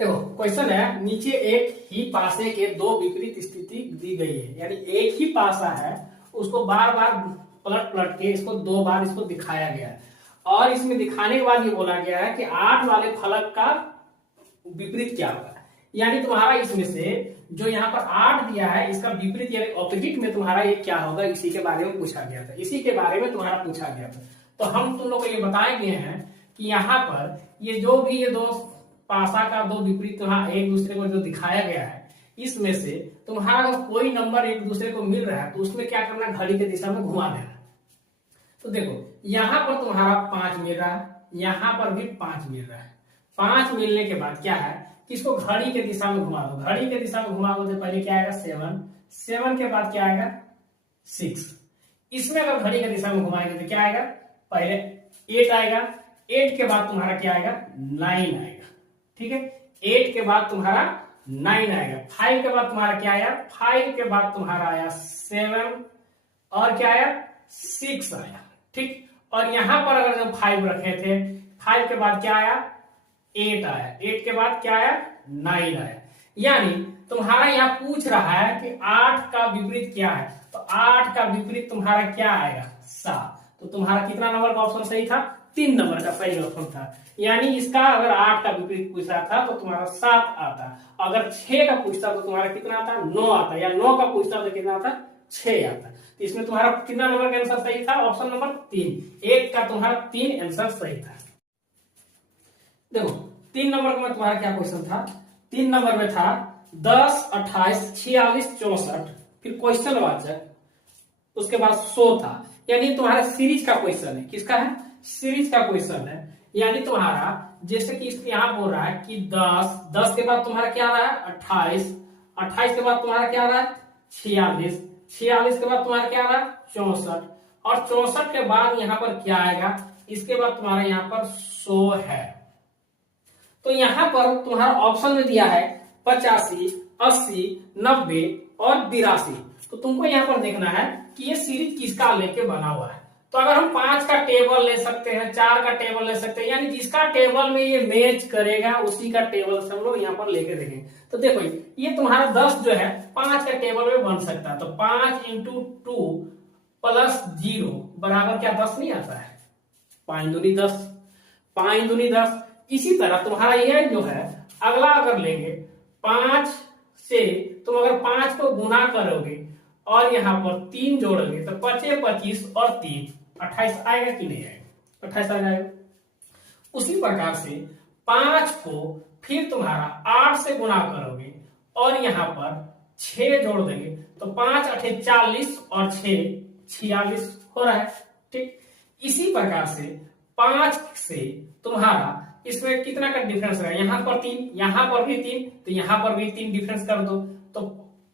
देखो क्वेश्चन है, नीचे एक ही पासे के दो विपरीत स्थिति दी गई है, यानी एक ही पासा है, उसको बार बार पलट पलट के इसको दो बार इसको दिखाया गया है, और इसमें दिखाने के बाद ये बोला गया है कि 8 वाले फलक का विपरीत क्या होगा। यानी तुम्हारा इसमें से जो यहाँ पर 8 दिया है, इसका विपरीत यानी ऑपोजिट में तुम्हारा ये क्या होगा, इसी के बारे में पूछा गया था, इसी के बारे में तुम्हारा पूछा गया था। तो हम तुम लोग को ये बताए गए हैं कि यहाँ पर ये जो भी ये दो पासा का दो विपरीत तुम्हारा एक दूसरे को जो दिखाया गया है, इसमें से तुम्हारा कोई नंबर एक दूसरे को मिल रहा है तो उसमें क्या करना, घड़ी के दिशा में घुमा देना। तो देखो यहाँ पर तुम्हारा 5 मिल रहा है, यहाँ पर भी 5 मिल रहा है। 5 मिलने के बाद क्या है कि इसको घड़ी के दिशा में घुमा दो। घड़ी के दिशा में घुमा दो तो पहले क्या आएगा 7, 7 के बाद क्या आएगा 6। इसमें अगर घड़ी के दिशा में घुमाएंगे तो क्या आएगा, पहले 8 आएगा, 8 के बाद तुम्हारा क्या आएगा 9 आएगा। ठीक है, 8 के बाद तुम्हारा 9 आएगा, 5 के बाद तुम्हारा क्या आया, 5 के बाद तुम्हारा आया 7 और क्या आया 6 आया। ठीक, और यहां पर अगर जो 5 रखे थे, 5 के बाद क्या आया 8 आया, 8 के बाद क्या आया 9 आया। यानी तुम्हारा यहाँ पूछ रहा है कि 8 का विपरीत क्या है, तो 8 का विपरीत तुम्हारा क्या आएगा 7। तो तुम्हारा कितना नंबर का ऑप्शन सही था, 3 नंबर का सही ऑप्शन था। यानी इसका अगर 8 का विपरीत पूछा था तो तुम्हारा 7 आता, अगर 6 का पूछता तो तुम्हारा कितना आता 9 आता, या 9 का पूछता तो कितना आता 6 आता। तो इसमें तुम्हारा कितना नंबर का आंसर सही था, ऑप्शन नंबर 3, 1 का तुम्हारा 3 आंसर सही था। देखो 3 नंबर में तुम्हारा क्या क्वेश्चन था, 3 नंबर में था 10, 28, 46, 64, फिर क्वेश्चन वाचक, उसके बाद 100 था। यानी तुम्हारा सीरीज का क्वेश्चन है, किसका है, सीरीज का क्वेश्चन है। यानी तुम्हारा जैसे कि इसके यहाँ बोल रहा है कि 10, 10 के बाद तुम्हारा क्या आ रहा है 28, 28 के बाद तुम्हारा क्या आ रहा है 46, 46 के बाद तुम्हारा क्या आ रहा है 64, और 64 के बाद यहाँ पर क्या आएगा, इसके बाद तुम्हारा यहाँ पर 100 है। तो यहाँ पर तुम्हारा ऑप्शन में दिया है 85, 80, 90 और 82। तो तुमको यहाँ पर देखना है कि ये सीरीज किसका लेके बना हुआ है। तो अगर हम 5 का टेबल ले सकते हैं, 4 का टेबल ले सकते हैं, यानी जिसका टेबल में ये मैच करेगा उसी का टेबल से हम लोग यहाँ पर लेके देखेंगे। तो देखो ये तुम्हारा 10 जो है 5 का टेबल में बन सकता है, तो 5 इंटू 2 प्लस 0 बराबर क्या 10 नहीं आता है, 5 दूनी 10, 5 दूनी 10। इसी तरह तुम्हारा ये जो है अगला अगर लेंगे 5 से तुम अगर 5 को गुना करोगे और यहाँ पर 3 जोड़ोगे तो 5, 25 और 3 28 आएगा कि नहीं आएगा, 28 आ जाएगा। उसी प्रकार से 5 को फिर तुम्हारा 8 से गुना करोगे और यहाँ पर 6 जोड़ देंगे तो 5, 8, 40 और 6, 46 हो रहा है। ठीक, इसी प्रकार से 5 से तुम्हारा इसमें कितना का डिफरेंस है, यहाँ पर 3, यहाँ पर भी 3, तो यहाँ पर भी 3 डिफरेंस कर दो, तो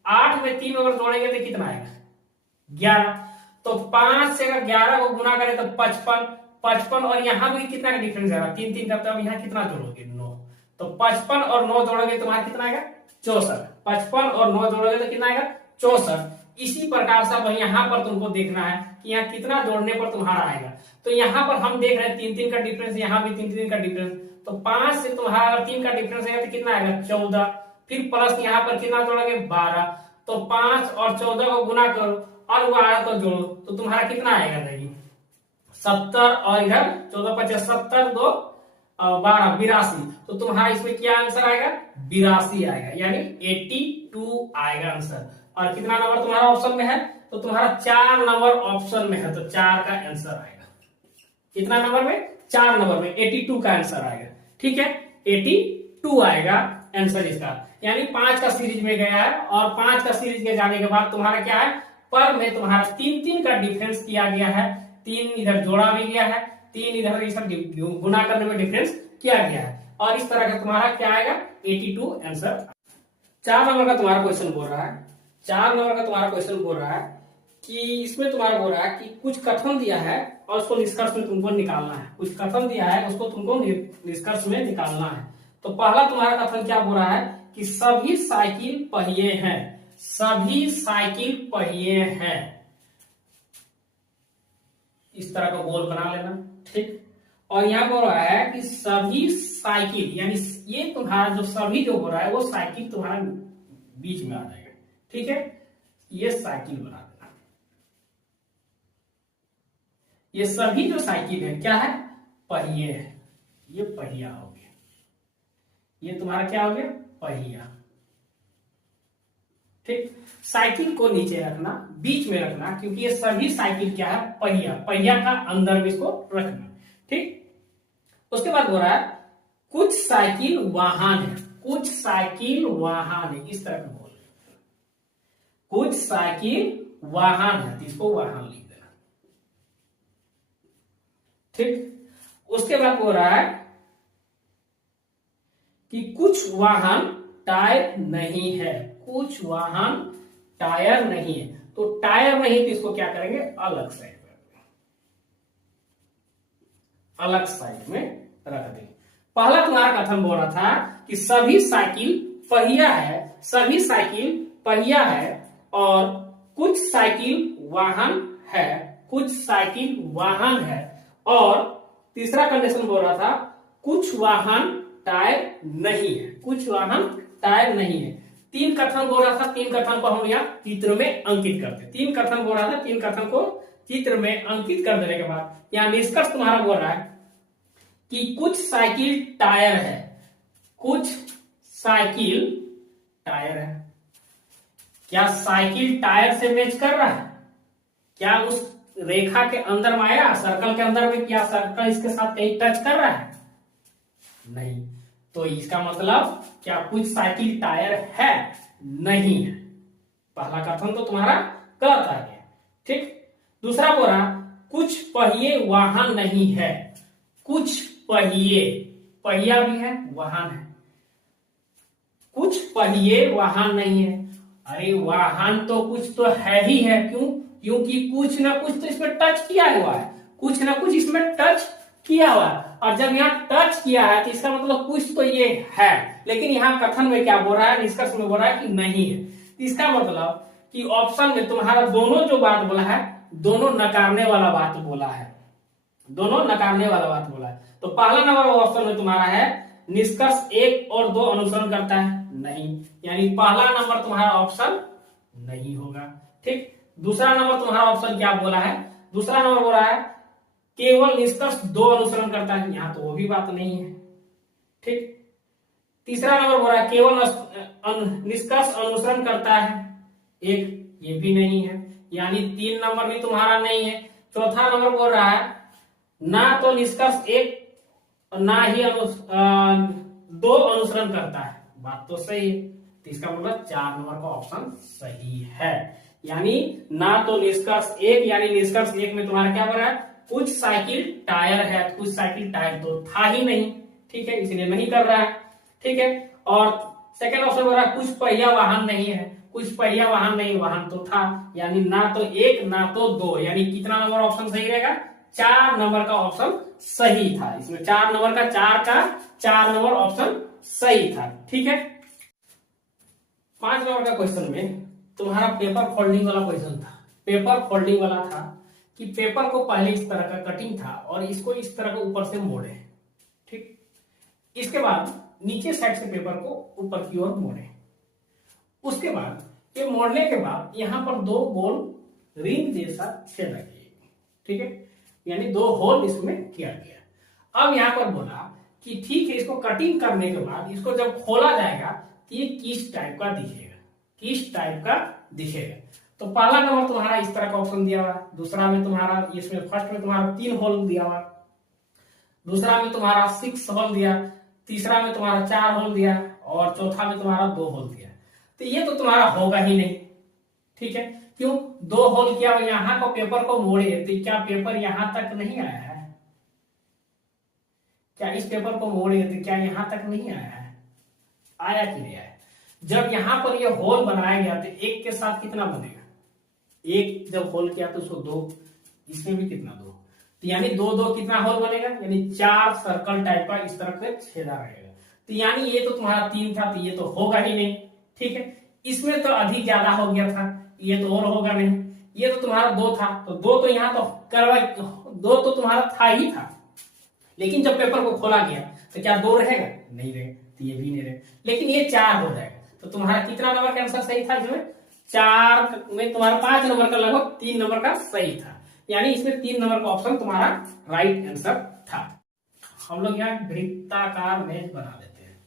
8 में 3 अगर जोड़ेंगे तो कितना आएगा 11। तो 5 से अगर 11 को गुना करें तो 55, 55 और यहाँ भी कितना का डिफरेंस आएगा 3, 3 का, यहाँ कितना जोड़ोगे 9, तो 55 और 9 जोड़ोगे तो वहां कितना आएगा 64, 55 और 9 जोड़ोगे तो कितना आएगा 64। इसी प्रकार से अब यहाँ पर तुमको देखना है कि यहाँ कितना जोड़ने पर तुम्हारा आएगा। तो यहाँ पर हम देख रहे हैं 3, 3 का डिफरेंस, यहाँ भी 3, 3 का डिफरेंस, तो 5 से तुम्हारा अगर 3 का डिफरेंस आएगा तो कितना आएगा 14, फिर प्लस यहाँ पर कितना जोड़ोगे 12, तो 5 और 14 को गुना करो और 12 को जोड़ो तो तुम्हारा कितना आएगा नहीं 70, और इधर 14, 25, 70, 2 12, 82। तो तुम्हारा इसमें क्या आंसर आएगा 82 आएगा, यानी 82 आएगा आंसर। और कितना नंबर तुम्हारा ऑप्शन में है, तो तुम्हारा 4 नंबर ऑप्शन में है, तो 4 का आंसर आएगा। कितना नंबर में 4 नंबर में 82 का आंसर आएगा। ठीक है, 82 आएगा आंसर इसका। यानी 5 का सीरीज में गया है और 5 का सीरीज के जाने के बाद तुम्हारा क्या है, पर में तुम्हारा 3, 3 का डिफरेंस किया गया है, 3 इधर जोड़ा भी गया है, 3 इधर इस गुना करने में डिफरेंस किया गया है, और इस तरह का तुम्हारा क्या आएगा 82 आंसर। 4 नंबर का तुम्हारा क्वेश्चन बोल रहा है, 4 नंबर का तुम्हारा क्वेश्चन बोल रहा है कि इसमें तुम्हारा बोल रहा है कि कुछ कथन दिया है और उसको निष्कर्ष में तुमको निकालना है। कुछ कथन दिया है उसको तुमको निष्कर्ष में निकालना है। तो पहला तुम्हारा कथन क्या बोल रहा है कि सभी साइकिल पहिए हैं, सभी साइकिल पहिए हैं, इस तरह का गोल बना लेना। ठीक, और यहाँ बोल रहा है कि सभी साइकिल, यानी ये तुम्हारा जो सभी जो हो रहा है वो साइकिल तुम्हारा बीच में आ जाएगा। ठीक है, ये साइकिल बना देना। ये सभी जो साइकिल है क्या है, पहिए है। ये पहिया हो गया, ये तुम्हारा क्या हो गया, पहिया। ठीक, साइकिल को नीचे रखना, बीच में रखना, क्योंकि ये सभी साइकिल क्या है, पहिया। पहिया का अंदर भी इसको रखना। ठीक, उसके बाद बोल रहा है कुछ साइकिल वाहन है। कुछ साइकिल वाहन है, इस तरह का बोल, कुछ साइकिल वाहन है, तो इसको वाहन लिख देना। ठीक, उसके बाद बोल रहा है कि कुछ वाहन टायर नहीं है। कुछ वाहन टायर नहीं है, तो टायर नहीं, तो इसको क्या करेंगे, अलग साइड में, अलग साइड में रख देंगे। पहला तुम्हारा कथन बोल रहा था कि सभी साइकिल पहिया है, सभी साइकिल पहिया है, और कुछ साइकिल वाहन है, कुछ साइकिल वाहन है, और तीसरा कंडीशन बोल रहा था कुछ वाहन टायर नहीं है, कुछ वाहन टायर नहीं है। तीन कथन बोल रहा था, तीन कथन को हम यहाँ चित्र में अंकित करते। तीन कथन बोल रहा था, तीन कथन को चित्र में अंकित कर देने के बाद यहाँ निष्कर्ष तुम्हारा बोल रहा है कि कुछ साइकिल टायर है, कुछ साइकिल टायर है। क्या साइकिल टायर से मैच कर रहा है? क्या उस रेखा के अंदर में आया, सर्कल के अंदर में, क्या सर्कल इसके साथ कहीं टच कर रहा है? नहीं। तो इसका मतलब क्या कुछ साइकिल टायर है? नहीं है। पहला कथन तो तुम्हारा गलत आ गया। ठीक, दूसरा बोला कुछ पहिए वाहन नहीं है। कुछ पहिए, पहिया भी है, वाहन है, कुछ पहिए वाहन नहीं है। अरे वाहन तो कुछ तो है ही है, क्यों? क्योंकि कुछ ना कुछ तो इसमें टच किया हुआ है, कुछ ना कुछ इसमें टच किया हुआ है, और जब यहाँ टच किया है तो इसका मतलब कुछ तो ये है। लेकिन यहाँ कथन में क्या बोल रहा है, निष्कर्ष में बोल रहा है कि नहीं है। इसका मतलब कि ऑप्शन में तुम्हारा दोनों जो बात बोला है, दोनों नकारने वाला बात बोला है, दोनों नकारने वाला बात बोला है। तो पहला नंबर ऑप्शन में तुम्हारा है निष्कर्ष 1 और 2 अनुसरण करता है, नहीं, यानी पहला नंबर तुम्हारा ऑप्शन नहीं होगा। ठीक, दूसरा नंबर तुम्हारा ऑप्शन क्या बोला है, दूसरा नंबर बोला है केवल निष्कर्ष 2 अनुसरण करता है, यहां तो वो भी बात नहीं है। ठीक, तीसरा नंबर बोला है केवल निष्कर्ष अनुसरण करता है, एक, ये भी नहीं है, यानी 3 नंबर भी तुम्हारा नहीं है। चौथा नंबर बोल रहा है ना तो निष्कर्ष 1 ना ही 2 अनुसरण करता है, बात तो सही है। तो इसका मतलब 4 नंबर का ऑप्शन सही है, यानी ना तो निष्कर्ष 1, यानी निष्कर्ष 1 में तुम्हारा क्या बोला है, कुछ साइकिल टायर है, कुछ साइकिल टायर तो था ही नहीं। ठीक है, इसलिए नहीं कर रहा है। ठीक है, और सेकंड ऑप्शन बोल रहा है कुछ पहिया वाहन नहीं है, कुछ पहिया वाहन नहीं, वाहन तो था, यानी ना तो 1 ना तो 2, यानी कितना नंबर ऑप्शन सही रहेगा, 4 नंबर का ऑप्शन सही था। इसमें 4 नंबर का 4 नंबर ऑप्शन सही था। ठीक है, 5 नंबर का क्वेश्चन में तुम्हारा पेपर फोल्डिंग वाला क्वेश्चन था। पेपर फोल्डिंग वाला था कि पेपर को पहले इस तरह का कटिंग था और इसको इस तरह का ऊपर से मोड़े। ठीक, इसके बाद नीचे साइड से पेपर को ऊपर की ओर मोड़े। उसके बाद ये मोड़ने के बाद यहां पर 2 गोल रिंग जैसा छेदा किए। ठीक है, यानी 2 होल इसमें किया गया। अब यहां पर बोला कि ठीक है, इसको कटिंग करने के बाद इसको जब खोला जाएगा तो ये किस टाइप का दिखेगा, किस टाइप का दिखेगा। तो पहला नंबर तुम्हारा इस तरह का ऑप्शन दिया हुआ, दूसरा में तुम्हारा इसमें फर्स्ट में तुम्हारा 3 होल दिया हुआ, दूसरा में तुम्हारा 6 होल दिया, तीसरा में तुम्हारा 4 होल दिया, और चौथा में तुम्हारा 2 होल दिया। तो ये तो तुम्हारा होगा ही नहीं। ठीक है, क्यों? 2 होल किया, यहाँ को पेपर को मोड़े तो क्या पेपर यहां तक नहीं आया है? क्या इस पेपर को मोड़े तो क्या यहां तक नहीं आया है? आया कि नहीं आया? जब यहां पर ये होल बनाया गया तो 1 के साथ कितना बनेगा, 1 जब होल किया तो उसको 2, इसमें भी कितना 2, तो यानी 2 कितना होल बनेगा, यानी 4 सर्कल टाइप का इस तरह से छेदा रहेगा। तो यानी ये तो तुम्हारा 3 था, तो ये तो होगा ही नहीं। ठीक है, इसमें तो अधिक ज्यादा हो गया था, ये तो और होगा नहीं। ये तो तुम्हारा 2 था, तो 2 तो यहाँ तो करवा, 2 तो तुम्हारा था ही था, लेकिन जब पेपर को खोला गया तो क्या 2 रहेगा? नहीं रहेगा, तो ये भी नहीं रहेगा, लेकिन ये 4 हो जाएगा। तो तुम्हारा कितना नंबर का आंसर सही था इसमें? 4 में तुम्हारा 5 नंबर का लगभग 3 नंबर का सही था, यानी इसमें 3 नंबर का ऑप्शन तुम्हारा राइट आंसर था। हम लोग यहाँ वृत्ताकार मेज बना लेते हैं।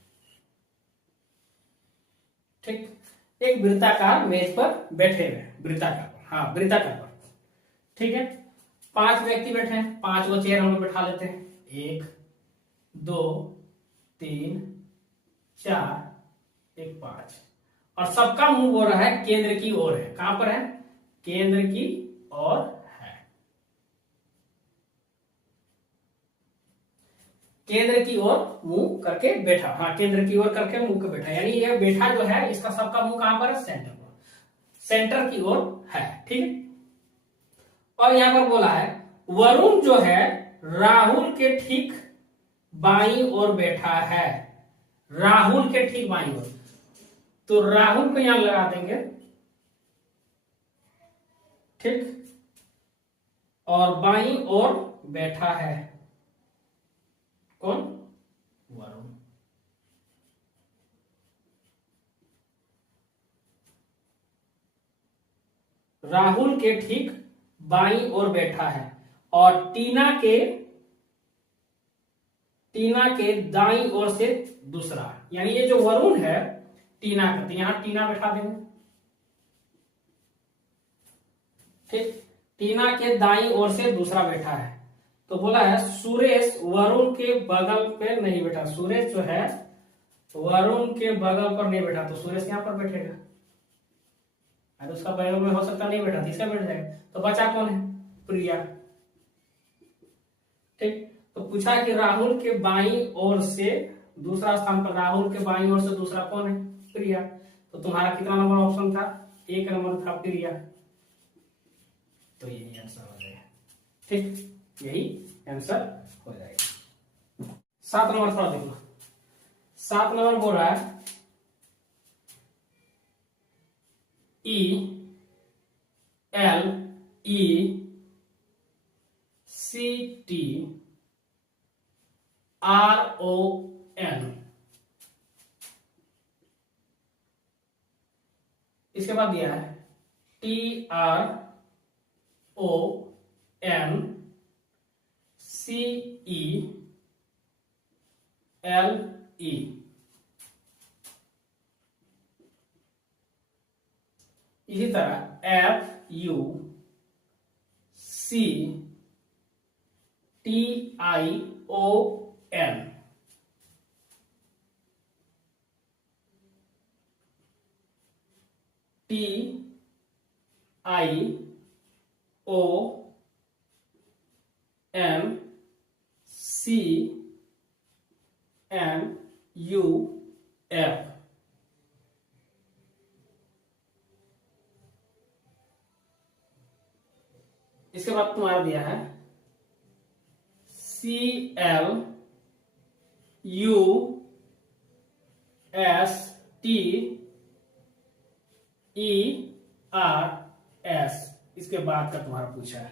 ठीक, एक वृत्ताकार मेज पर बैठे हुए, वृत्ताकार पर, हाँ वृत्ताकार पर, ठीक है। 5 व्यक्ति बैठे हैं, 5 वो चेयर हम लोग बैठा लेते हैं। 1 2 3 4 1 5, और सबका मुंह हो रहा है केंद्र की ओर है। कहां पर है? केंद्र की ओर है, केंद्र की ओर मुंह करके बैठा, हाँ केंद्र की ओर करके मुंह के बैठा, यानी ये बैठा जो है इसका सबका मुंह कहां पर है? सेंटर पर, सेंटर की ओर है, ठीक है। और यहां पर बोला है वरुण जो है राहुल के ठीक बाईं ओर बैठा है, राहुल के ठीक बाईं ओर, तो राहुल को यहां लगा देंगे, ठीक, और बाईं ओर बैठा है कौन? वरुण। राहुल के ठीक बाईं ओर बैठा है, और टीना के दाईं ओर से दूसरा, यानी ये जो वरुण है टीना का, तो यहां टीना बैठा देंगे, ठीक। टीना के दाईं ओर से दूसरा बैठा है, तो बोला है सुरेश वरुण के बगल पे नहीं बैठा, सुरेश जो है वरुण के बगल पर नहीं बैठा, तो सुरेश यहां पर बैठेगा, अरे उसका बगल में हो सकता नहीं बैठा, तीसरा बैठ जाएगा, तो बचा कौन है? प्रिया, ठीक। तो पूछा कि राहुल के बाईं ओर से दूसरा स्थान पर, राहुल के बाईं ओर से दूसरा कौन है? प्रिया। तो तुम्हारा कितना नंबर ऑप्शन था? 1 नंबर था प्रिया, तो यही आंसर हो जाएगा, ठीक, यही आंसर हो जाएगा। 7 नंबर थोड़ा देखो, 7 नंबर बोल रहा है ELECTRON, इसके बाद दिया है TRONCELE, इसी तरह FUCTION, TIONCNUF, इसके बाद तुम्हारा दिया है CLUSTERS, इसके बाद का तुम्हारा पूछा है,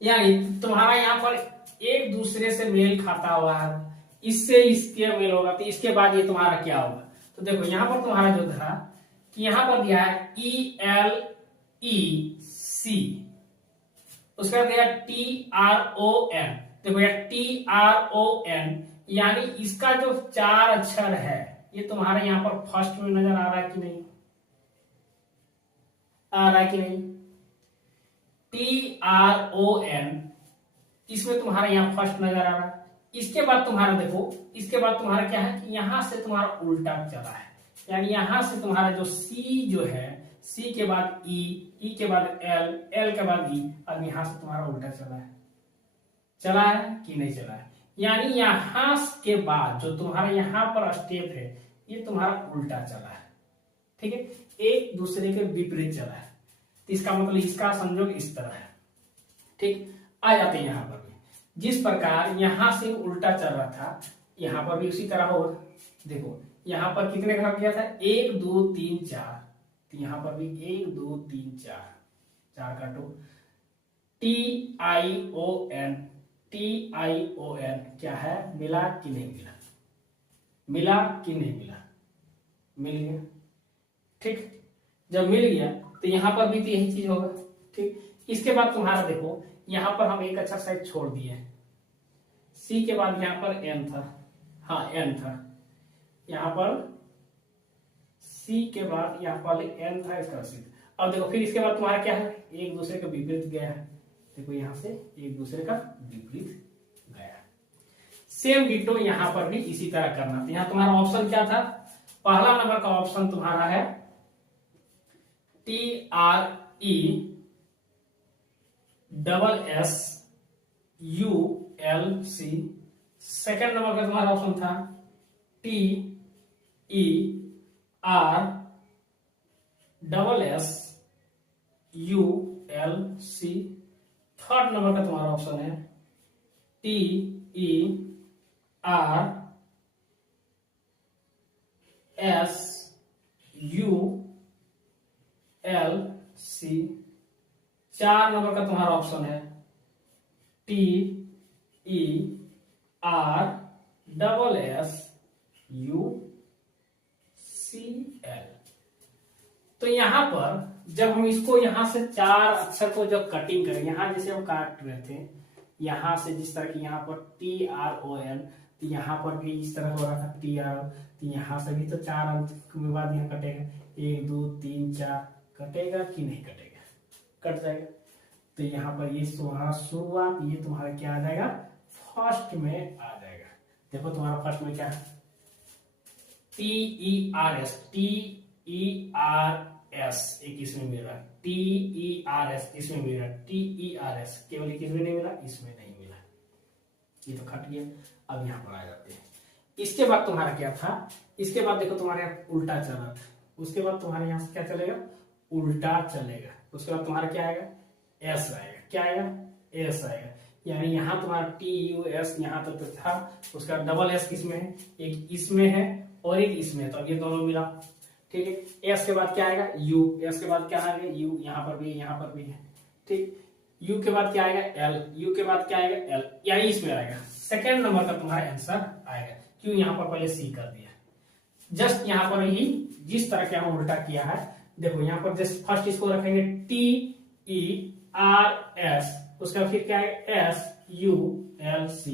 यानी तुम्हारा यहां पर एक दूसरे से मेल खाता हुआ है, इससे इसके मेल होगा, तो इसके बाद ये तुम्हारा क्या होगा? तो देखो यहां पर तुम्हारा जो था कि यहां पर दिया है ELEC, उसके बाद दिया TRON, देखो यार TRON, यानी इसका जो 4 अक्षर है ये तुम्हारे यहां पर फर्स्ट में नजर आ रहा है कि नहीं? आ रहा है कि नहीं? TRON, इसमें तुम्हारा यहां फर्स्ट नजर आ रहा है। इसके बाद तुम्हारा देखो, इसके बाद तुम्हारा क्या है कि यहां से तुम्हारा उल्टा चला है, यानी यहां से तुम्हारा जो C जो है, C के बाद E के बाद L, L के बाद E, अब यहां से तुम्हारा उल्टा चला है, चला है कि नहीं चला है? यानी यहां के बाद जो तुम्हारा यहां पर स्टेप है ये तुम्हारा उल्टा चला है, ठीक है, एक दूसरे के विपरीत चला है, तो इसका मतलब इसका संयोग इस तरह है, ठीक। आ जाते हैं यहां पर भी, जिस प्रकार यहां से उल्टा चल रहा था यहां पर भी उसी तरह होगा। देखो यहां पर कितने घर किया था? 1 2 3 4, तो यहां पर भी 1 2 3 4, 4 काटो, TION, TION क्या है, मिला कि नहीं मिला, मिला कि नहीं मिला, मिल गया। ठीक, जब मिल गया तो यहां पर भी तो यही चीज होगा। ठीक, इसके बाद तुम्हारा देखो यहां पर हम एक अच्छा साइड छोड़ दिए, सी के बाद यहां पर एन था, हाँ एन था, यहां पर सी के बाद यहां पर एन था, इसका सी। अब देखो फिर इसके बाद तुम्हारा क्या है, एक दूसरे के विपरीत गया है, देखो यहां से एक दूसरे का विपरीत गया। सेम डिटो यहां पर भी इसी तरह करना। तो यहां तुम्हारा ऑप्शन क्या था, पहला नंबर का ऑप्शन तुम्हारा है TRESSULC। सेकेंड नंबर का तुम्हारा ऑप्शन था TERSSULC। थर्ड नंबर का तुम्हारा ऑप्शन है TERSULC। चार नंबर का तुम्हारा ऑप्शन है TERSSUCL। तो यहां पर जब हम इसको यहां से चार अक्षर को जब कटिंग करें, यहां जैसे हम काट रहे थे यहां से जिस तरह की यहाँ पर TRON, तो यहाँ पर भी इस तरह हो रहा था TR, तो यहाँ से भी तो चार अंक के बाद यहाँ कटेगा, 1 2 3 4, कटेगा कि नहीं कटेगा, कट जाएगा। तो यहाँ पर ये शुरुआत ये तुम्हारा क्या आ जाएगा, फर्स्ट में आ जाएगा। देखो तुम्हारा फर्स्ट में क्या है, TERS एक इसमें मिल रहा है, TERS इसमें मिल रहा है, TERS केवल एक इसमें नहीं मिला, इसमें नहीं मिला, ये तो खट गया। अब यहाँ पर आ जाते हैं। इसके बाद तुम्हारा क्या था, इसके बाद देखो तुम्हारे यहाँ उल्टा चला था, उसके बाद तुम्हारे यहाँ से क्या चलेगा, उल्टा चलेगा। उसके बाद तुम्हारा क्या आएगा, एस आएगा, क्या आएगा, एस आएगा। यानी यहाँ तुम्हारा TUS यहाँ तक तो था, उसका डबल एस किसमें है, एक इसमें है और एक इसमें है, तो अब ये दोनों मिला। ठीक है, एस के बाद क्या आएगा, यू, एस के बाद क्या आएगा, यू, यहाँ पर भी यहाँ पर भी है। ठीक, यू के बाद क्या आएगा, एल, यू के बाद क्या आएगा, एल, यानी इसमें आएगा। सेकेंड नंबर का तुम्हारा आंसर आएगा। क्यों, यहाँ पर पहले सी कर दिया, जस्ट यहाँ पर ही जिस तरह के हम उल्टा किया है, देखो यहाँ पर जस्ट फर्स्ट इसको रखेंगे TERS, उसका फिर क्या है SULC,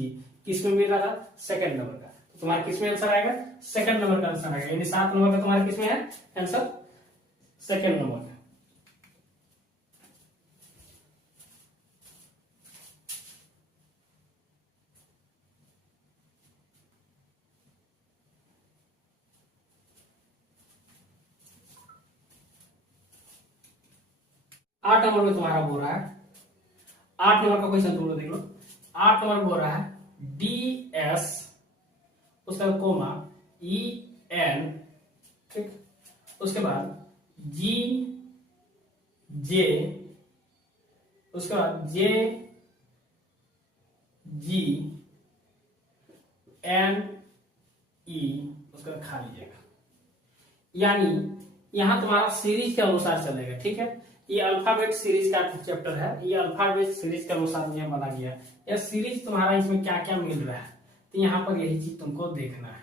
किस में मिल रहा था, सेकंड नंबर का। तो तुम्हारा किसमें आंसर आएगा, सेकंड नंबर का आंसर आएगा। यानी 7 नंबर का तुम्हारा किसमें है आंसर, सेकंड नंबर का। 8 नंबर में तुम्हारा बोल रहा है, 8 नंबर का क्वेश्चन तुम लोग देख लो। 8 नंबर बोल रहा है DS, उसका कोमा EN, ठीक, उसके बाद GJ, उसके बाद JGNE, उसका खा लीजिएगा। यानी यहां तुम्हारा सीरीज के अनुसार चलेगा। ठीक है, ये अल्फाबेट सीरीज का चैप्टर है, ये अल्फाबेट सीरीज के अनुसार यह बना गया है। यह सीरीज तुम्हारा इसमें क्या क्या मिल रहा है, तो यहाँ पर यही चीज तुमको देखना है।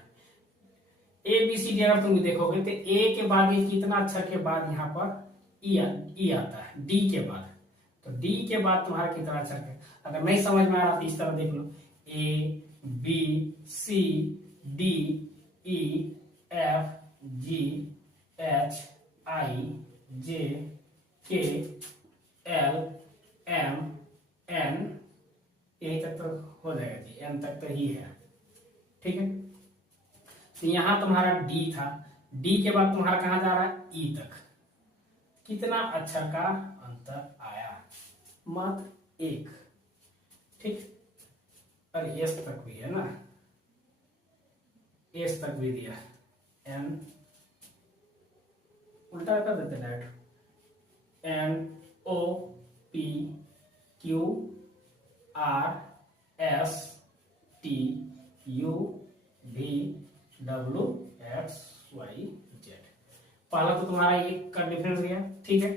ABCD अगर तुम देखोगे तो ए के बाद ये कितना अक्षर के बाद यहाँ पर ई आता है, डी के बाद, तो डी के बाद तुम्हारा कितना अक्षर है। अगर नहीं समझ में आ रहा तो इस तरह देख लो, ABCDEFGHIJKLMN, यही तक तो हो जाएगा जी, एन तक तो ही है। ठीक है, तो यहां तुम्हारा डी था, डी के बाद तुम्हारा कहां जा रहा है, ई तक। कितना अक्षर का अंतर आया, मात्र 1। ठीक, और एस तक भी है ना, एस तक भी दिया, एन उल्टा कर देते डायरेक्ट, NOPQRSTUVWXYZ। पहला तो तुम्हारा ये का डिफरेंस गया। ठीक है,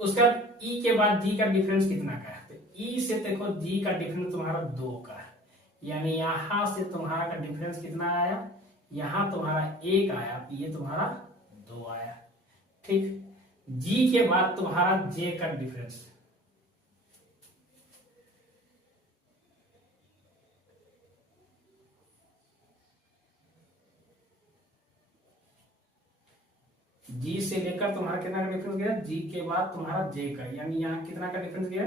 उसका ई के बाद जी का डिफरेंस कितना का है, ई से देखो जी का डिफरेंस तुम्हारा 2 का है, यानी यहां से तुम्हारा का डिफरेंस कितना आया, यहां तुम्हारा 1 आया, तो ये तुम्हारा 2 आया। ठीक, जी के बाद तुम्हारा जे का डिफरेंस, जी से लेकर तुम्हारा कितना का डिफरेंस गया, जी के बाद तुम्हारा जे का, यानी यहाँ कितना का डिफरेंस गया,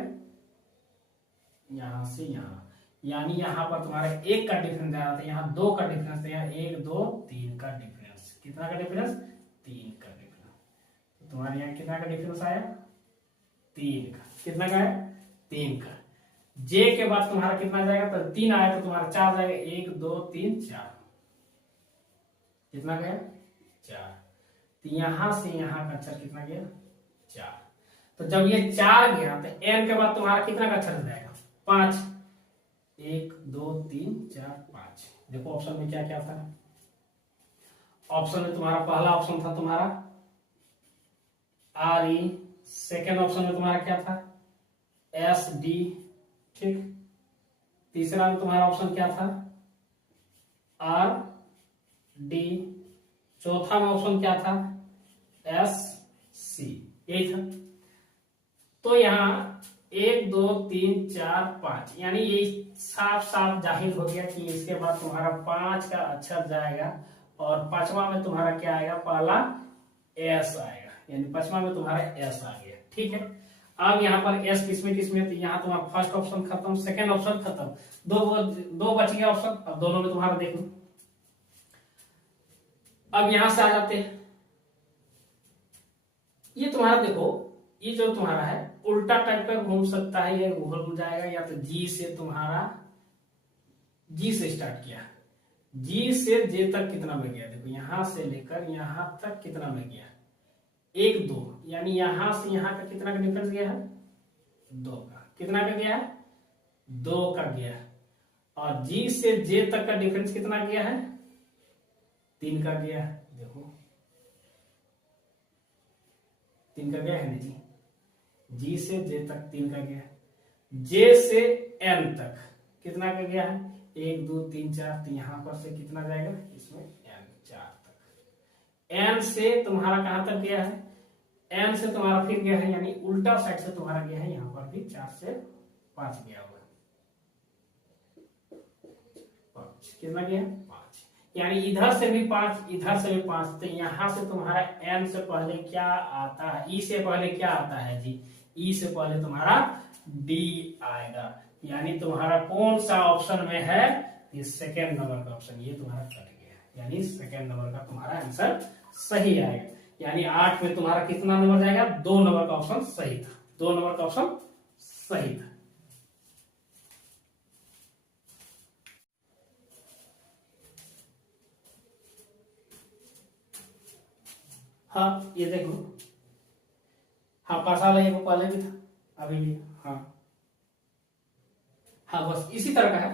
यहां से यहां, यानी यहां पर तुम्हारा 1 का डिफरेंस आ रहा था, यहाँ 2 का डिफरेंस था, यहाँ 1 2 3 का डिफरेंस, कितना का डिफरेंस, 3 का डिफरेंस। तो तुम्हारे यहाँ कितना का डिफरेंस आया, 3 का, कितना का है, 3 का। जे के बाद तुम्हारा कितना जाएगा, तो 3 आया तो तुम्हारा 4 जाएगा, 1 2 3 4, कितना गया, 4। तो यहां से यहां का अक्षर कितना गया, 4। तो जब ये 4 गया तो एन के बाद तुम्हारा कितना का अक्षर जाएगा, 5, 1 2 3 4 5। देखो ऑप्शन में क्या क्या था, ऑप्शन में तुम्हारा पहला ऑप्शन था तुम्हारा आर ई, सेकेंड ऑप्शन में तुम्हारा क्या था, एस डी, ठीक, तीसरा में तुम्हारा ऑप्शन क्या था, आर डी, चौथा में ऑप्शन क्या था, एस सी, यही था। तो यहाँ 1 2 3 4 5, यानी ये साफ साफ जाहिर हो गया कि इसके बाद तुम्हारा 5 का अक्षर जाएगा और पांचवा में तुम्हारा क्या आएगा, पहला एस आएगा, यानी पांचवा में तुम्हारा एस आ गया। ठीक है, अब यहाँ पर एस किसमें किसमें, तो यहाँ तुम्हारा फर्स्ट ऑप्शन खत्म, सेकेंड ऑप्शन खत्म, दो बच गया ऑप्शन, अब दोनों में तुम्हारा देख लो। अब यहां से आ जाते हैं, ये तुम्हारा देखो, ये जो तुम्हारा है उल्टा टाइप का घूम सकता है, ये घूम जाएगा, या तो जी से तुम्हारा, जी से स्टार्ट किया, जी से जे तक कितना में गया, देखो यहां से लेकर यहां तक कितना में गया, 1 2, यानी यहां से यहां का कितना का डिफरेंस गया है, 2 का, कितना का गया है, 2 का गया। और जी से जे तक का डिफरेंस कितना गया है, 3 का गया, देखो 3 का गया है ना जी, जी से जे तक 3 का गया, जे से एन तक कितना का गया है, 1 2 3 4, तो यहां पर से कितना जाएगा, इसमें एन 4 तक। एन से तुम्हारा कहां तक गया है, एन से तुम्हारा फिर गया है, यानी उल्टा साइड से तुम्हारा गया है, यहां पर भी 4 से 5 गया हुआ, 5 कितना गया, 5, यानी इधर से भी 5 इधर से भी 5, तो यहां से तुम्हारा एन से पहले क्या आता है, ई से पहले क्या आता है जी, ई से पहले तुम्हारा डी आएगा, यानी तुम्हारा कौन सा ऑप्शन में है, ये सेकेंड नंबर का ऑप्शन, ये तुम्हारा कट गया, यानी सेकेंड नंबर का तुम्हारा आंसर सही आएगा। यानी 8 में तुम्हारा कितना नंबर जाएगा, 2 नंबर का ऑप्शन सही था, 2 नंबर का ऑप्शन सही था। हाँ ये देखो, हाँ पासा वाला ये पहले भी था अभी भी, हाँ हाँ बस इसी तरह का है,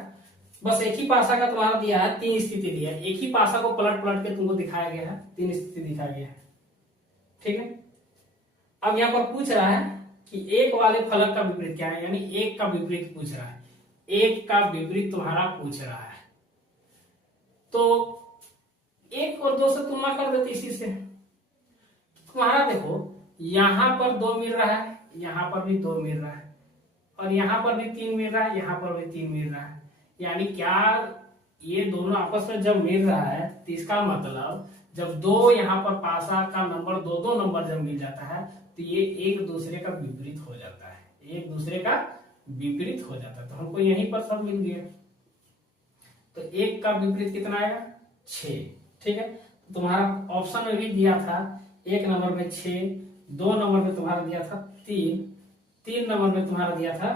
बस एक ही पासा का तुम्हारा दिया है, 3 स्थिति दिया है, एक ही पासा को पलट पलट के तुमको दिखाया गया है, 3 स्थिति दिखाया गया है। ठीक है, अब यहाँ पर पूछ रहा है कि एक वाले फलक का विपरीत क्या है, यानी एक का विपरीत पूछ रहा है, एक का विपरीत तुम्हारा पूछ रहा है, तो 1 और 2 से तुलना कर देते इसी से, तुम्हारा देखो यहां पर 2 मिल रहा है, यहां पर भी 2 मिल रहा है, और यहां पर भी 3 मिल रहा है, यहां पर भी 3 मिल रहा है, यानी क्या ये दोनों आपस में जब मिल रहा है तो इसका मतलब जब 2 यहाँ पर पासा का नंबर 2 नंबर जब मिल जाता है तो ये एक दूसरे का विपरीत हो जाता है, एक दूसरे का विपरीत हो जाता है, तो हमको यहीं पर सब मिल गया, तो एक का विपरीत कितना आएगा, 6। ठीक है, तो तुम्हारा ऑप्शन में भी दिया था 1 नंबर में 6, 2 नंबर में तुम्हारा दिया था 3, 3 नंबर में तुम्हारा दिया था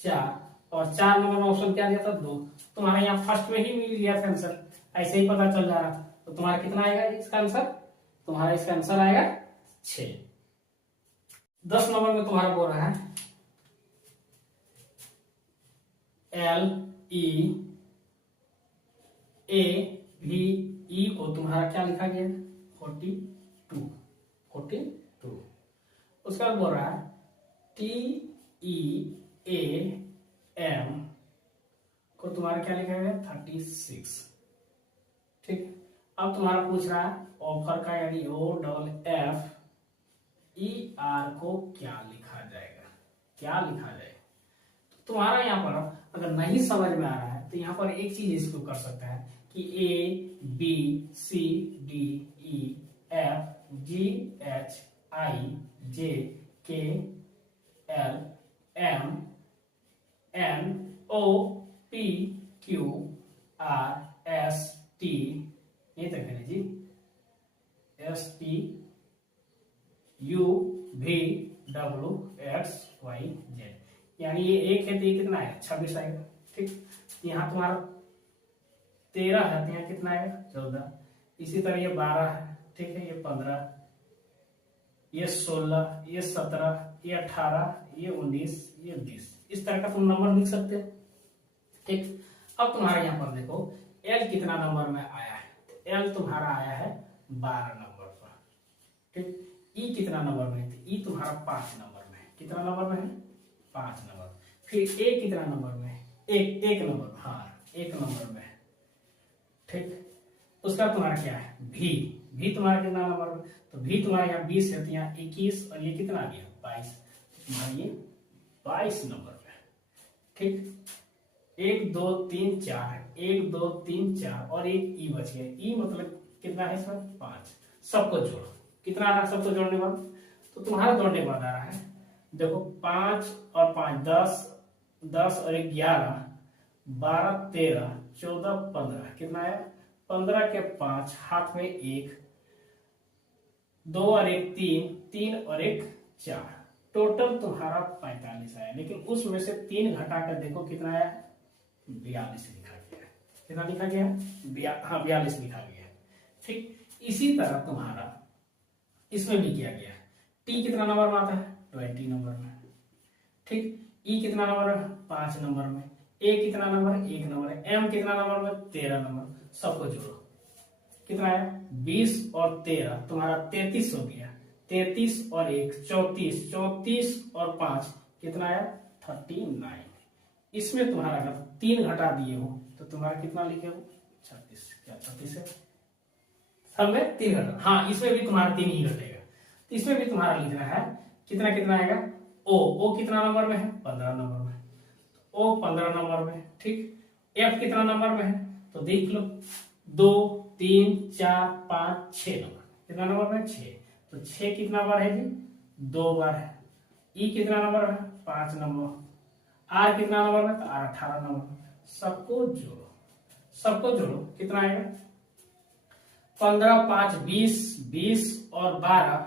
4, और 4 नंबर में ऑप्शन क्या दिया था 2, तुम्हारा यहाँ फर्स्ट में ही मिल गया था आंसर, ऐसे ही पता चल जा रहा था, तो तुम्हारा कितना आएगा इसका आंसर, तुम्हारा इसका आंसर आएगा 6। 10 नंबर में तुम्हारा बोल रहा है एल ई ए भी ई को तुम्हारा क्या लिखा गया, 42, उसके बाद बोल रहा है टी ई ए एम को तुम्हारा क्या लिखा गया 36। ठीक, अब तुम्हारा पूछ रहा है ऑफर का यानी O double F E R को क्या लिखा जाएगा, क्या लिखा जाएगा। तो तुम्हारा यहाँ पर अगर नहीं समझ में आ रहा है तो यहाँ पर एक चीज इसको कर सकता है कि A B C D E F G H I J K L M N O P Q R S T, ये तक है जी, S T U V W X Y Z, यानी ये एक है तो ये कितना है 26 आएगा। ठीक, यहाँ तुम्हारा 13 है तो यहाँ कितना आएगा 14, इसी तरह ये 12 है, ठीक है, ये 15, ये 16, ये 17, ये 18, ये 19, ये 20, इस तरह का तुम नंबर लिख सकते हो। ठीक, अब तुम्हारे यहाँ पर देखो एल कितना नंबर में आया है, तो एल तुम्हारा आया है 12 नंबर पर। ठीक, ई कितना नंबर में है, तो ई तुम्हारा 5 नंबर में है, कितना नंबर में है 5 नंबर। फिर ए कितना नंबर में है, एक नंबर, हाँ 1 नंबर में है। ठीक, उसका तुम्हारा क्या है भी तुम्हारा कितना नंबर में, तो भी तुम्हारे यहाँ 20 है तो यहाँ 21 और ये कितना आ गया 22, तुम्हारा ये 22 नंबर में। ठीक, 1 2 3 4, 1 2 3 4 और एक ई बच गया, ई मतलब कितना है इसमें 5, सबको जोड़ो, कितना आ रहा है सबको जोड़ने बाद, तो तुम्हारा जोड़ने बाद आ रहा है देखो 5 और 5 10, 10 और 11 12 13 14 15, कितना आया 15 के 5, हाथ में 1, 2 और 1 3, 3 और 1 4, टोटल तुम्हारा 45 आया। लेकिन उसमें से 3 घटा कर देखो कितना आया 42 लिखा गया है, कितना लिखा गया है हाँ 42 लिखा गया है। ठीक, इसी तरह तुम्हारा इसमें भी किया गया है, टी कितना नंबर में आता है 20 नंबर में। ठीक, ई कितना नंबर है 5 नंबर में, ए कितना नंबर है 1 नंबर है, एम कितना नंबर में 13 नंबर, सबको जोड़ो कितना है 20 और 13 तुम्हारा 33 हो गया, 33 और 1 34, 34 और 5 कितना आया 39। इसमें तुम्हारा अगर 3 घटा दिए हो तो तुम्हारा कितना लिखे हो 36, क्या 36 है, सब में 3 घटा, हाँ इसमें भी तुम्हारा 3 ही घटेगा, तो इसमें भी तुम्हारा लिखना है कितना कितना आएगा ओ कितना नंबर में है 15 नंबर में, ओ 15 नंबर में। ठीक, एफ कितना नंबर में है तो देख लो 2 3 4 5 6 नंबर, कितना नंबर में 6, तो 6 कितना बार है जी 2 बार है। ई कितना नंबर है 5 नंबर, आर कितना नंबर में तो आर 18 नंबर, सबको जोड़ो कितना आएगा 15 5 20, 20 और 12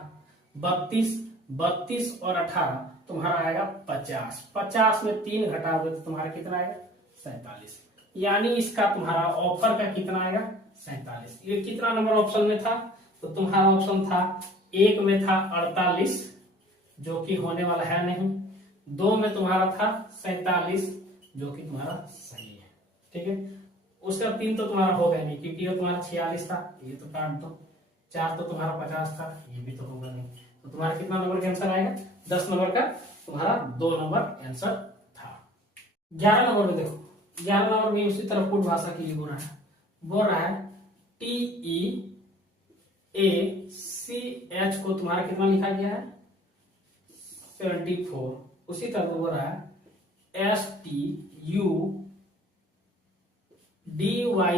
32, 32 और 18 तुम्हारा आएगा 50, 50 में 3 घटाओगे तो तुम्हारा कितना आएगा 47, यानी इसका तुम्हारा ऑफर का कितना आएगा 47। ये कितना नंबर ऑप्शन में था, तो तुम्हारा ऑप्शन था 1 में था 48 जो कि होने वाला है नहीं, 2 में तुम्हारा था 47 जो कि तुम्हारा सही है। ठीक है, उसका 3 तो तुम्हारा हो गया नहीं क्योंकि ये तुम्हारा 46 था, ये तो काट दो, 4 तो तुम्हारा 50 था, ये भी तो होगा नहीं, तो तुम्हारा कितना नंबर का आंसर आएगा 10 नंबर का तुम्हारा 2 नंबर आंसर था। 11 नंबर में देखो, 11 नंबर में उसी तरह कोड भाषा के लिए बोल रहा है TEACH को तुम्हारा कितना लिखा गया है 74, उसी तरह बोल रहा है STUDY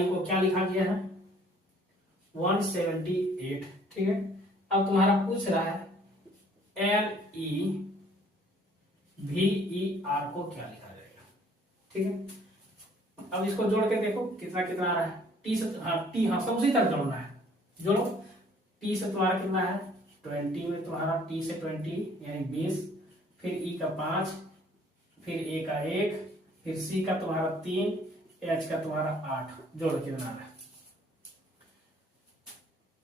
को क्या लिखा गया है 178। ठीक है, अब तुम्हारा पूछ रहा है LEVER को क्या लिखा जाएगा। ठीक है, अब इसको जोड़ के देखो कितना कितना आ रहा है, टी हाँ सब उसी तरह जोड़ना है, जोड़ो टी से तुम्हारा कितना है 20 में तुम्हारा टी से 20 यानी 20, फिर ई का 5, फिर ए का 1, फिर सी का तुम्हारा 3, एच का तुम्हारा 8, जोड़ो कितना आ रहा है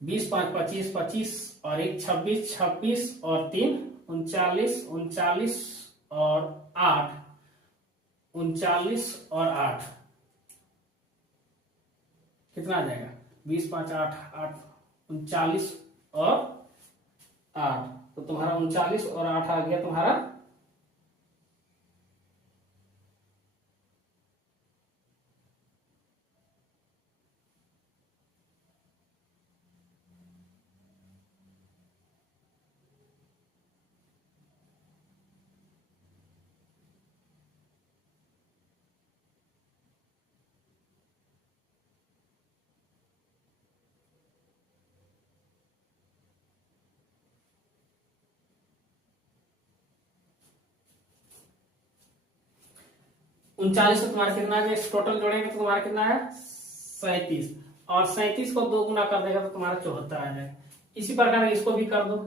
20 5 25 25 और 1 26, 26 और 3 39, 39 और 8 39 और 8 कितना आ जाएगा 20 5 8 8 39 और 8, तो तुम्हारा 39 और 8 आ गया तुम्हारा 39 तो तुम्हारा कितना है, टोटल जोड़ेंगे तो तुम्हारा कितना है 37, और 37 को 2 गुना कर देगा तो तुम्हारा 74 आ जाएगा। इसी प्रकार इसको भी कर दो।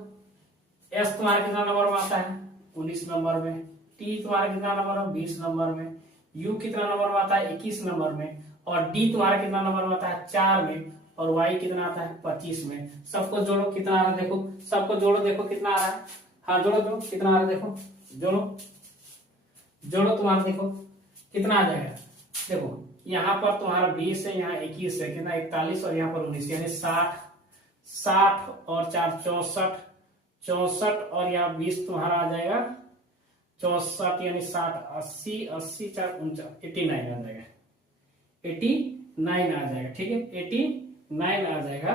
एस तुम्हारा कितना नंबर में आता है 19 नंबर में, टी तुम्हारा कितना नंबर में 20 नंबर में, यू कितना नंबर में आता है 21 नंबर में, और डी तुम्हारा कितना नंबर में आता है 4 में, और वाई कितना आता है 25 में। सबको जोड़ो कितना आ रहा है देखो, सबको जोड़ो देखो कितना आ रहा है। हाँ जोड़ो जोड़ो कितना आ रहा है देखो, जोड़ो जोड़ो तुम्हारा देखो कितना आ जाएगा। देखो यहाँ पर तुम्हारा 20 है, यहाँ 21 है, कितना 41, और यहाँ पर 19, यानी 60 60 और 4 64 64, और यहाँ 20 तुम्हारा आ जाएगा 64, यानी 60 80 80 4 49 89 आ जाएगा, 89 आ जाएगा। ठीक है 89 आ जाएगा।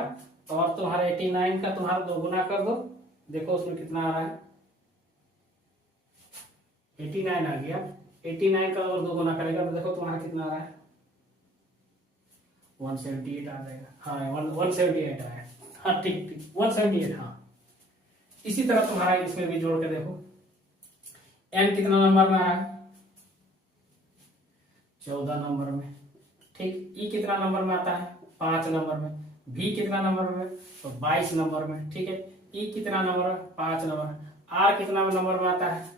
और तुम्हारा 89 का तुम्हारा 2 गुना कर दो, देखो उसमें कितना आ रहा है 89 आ गया। 89 का और 2 गुना करेगा तो देखो तुम्हारा कितना आ रहा है 178 आ जाएगा। हाँ 178 आया। हाँ ठीक ठीक 178। हाँ इसी तरह तुम्हारा इसमें भी जोड़ के देखो, एन कितना नंबर में आ रहा है 14 नंबर में। ठीक ई कितना नंबर में आता है 5 नंबर में, भी कितना नंबर में तो 22 नंबर में। ठीक है ई कितना नंबर है 5 नंबर, आर कितना नंबर में आता है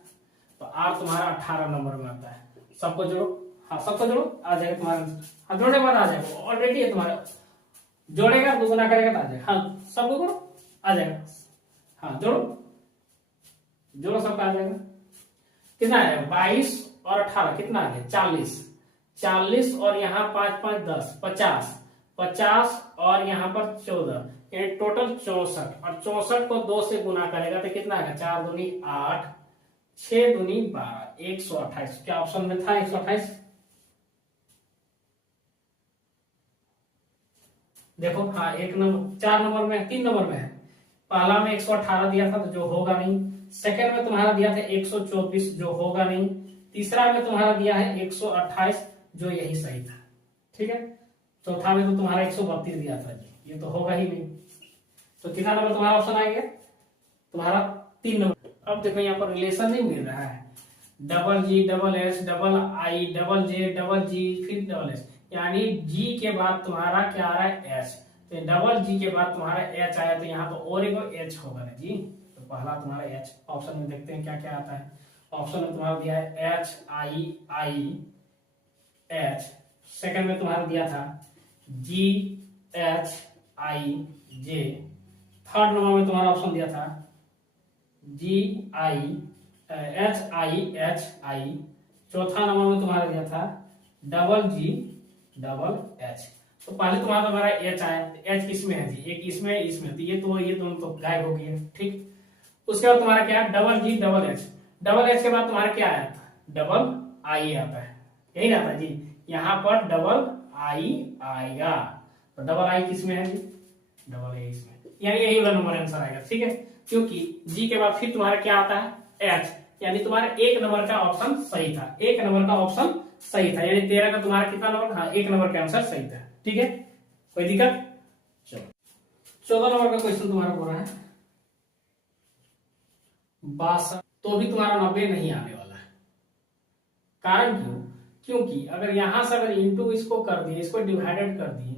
तो आर तुम्हारा 18 नंबर में आता है। सबको जोड़ो, हाँ सबको जोड़ो आ जाएगा तुम्हारा। हाँ जोड़ने के बाद आ जाएगा, ऑलरेडी है तुम्हारा, जोड़ेगा 2 गुना करेगा तो आ जाएगा। हाँ सबको जोड़ो आ जाएगा। हाँ जोड़ो जोड़ो सबका आ जाएगा। कितना है 22 और 18 कितना आ गया 40 40, और यहाँ 5 5 10 50 50, और यहाँ पर 14, यानी टोटल 64, और 64 को 2 से गुना करेगा तो कितना आएगा 4 दूनी 8 6 दूनी 12 128। क्या ऑप्शन में था 128? देखो हाँ 1 नंबर 4 नंबर में 3 नंबर में है। पहला में 118 दिया था तो जो होगा नहीं, सेकंड में तुम्हारा दिया था 124 जो होगा नहीं, तीसरा में तुम्हारा दिया है 128 जो यही सही था। ठीक है चौथा में तो तुम्हारा 132 दिया था जी, ये तो होगा ही नहीं। तो कितना नंबर तुम्हारा ऑप्शन आएगा तुम्हारा 3 नंबर। अब देखो यहाँ पर रिलेशन नहीं मिल रहा है, double ji double S double I double J double जी फिर डबल एस, यानी जी के बाद तुम्हारा क्या आ रहा है एच, तो डबल जी के बाद तुम्हारा एच आया तो यहाँ तो और एक एच होगा ना जी। तो पहला तुम्हारा एच, ऑप्शन में देखते हैं क्या क्या आता है। ऑप्शन में तुम्हारा दिया है H I I H, second में तुम्हारा दिया था जी H I J, third number में तुम्हारा ऑप्शन दिया था जी I H I H I, चौथा नंबर में तुम्हारा दिया था डबल जी डबल एच। तो पहले तुम्हारा एच आया, एच किसमें है जी, एक इसमें इसमें, तो ये दोनों तो गायब हो गए। ठीक उसके बाद तुम्हारा क्या है डबल जी डबल एच, डबल एच के बाद तुम्हारा क्या आया था डबल आई आता है, यही आता है जी। यहाँ पर डबल आई आएगा, तो डबल आई किसमें है जी डबल ए इसमें, यानी यही वाला नंबर आंसर आएगा। ठीक है क्योंकि जी के बाद फिर तुम्हारा क्या आता है एच, यानी तुम्हारा 1 नंबर का ऑप्शन सही था, 1 नंबर का ऑप्शन सही था, यानी 13 का तुम्हारा कितना नंबर, हाँ 1 नंबर का आंसर सही था। ठीक है कोई दिक्कत? चलो 14 नंबर का क्वेश्चन तुम्हारा हो रहा है 62, तो भी तुम्हारा 90 नहीं आने वाला है। कारण क्यों? क्योंकि अगर यहां से अगर इंटू इसको कर दिए, इसको डिवाइडेड कर दिए,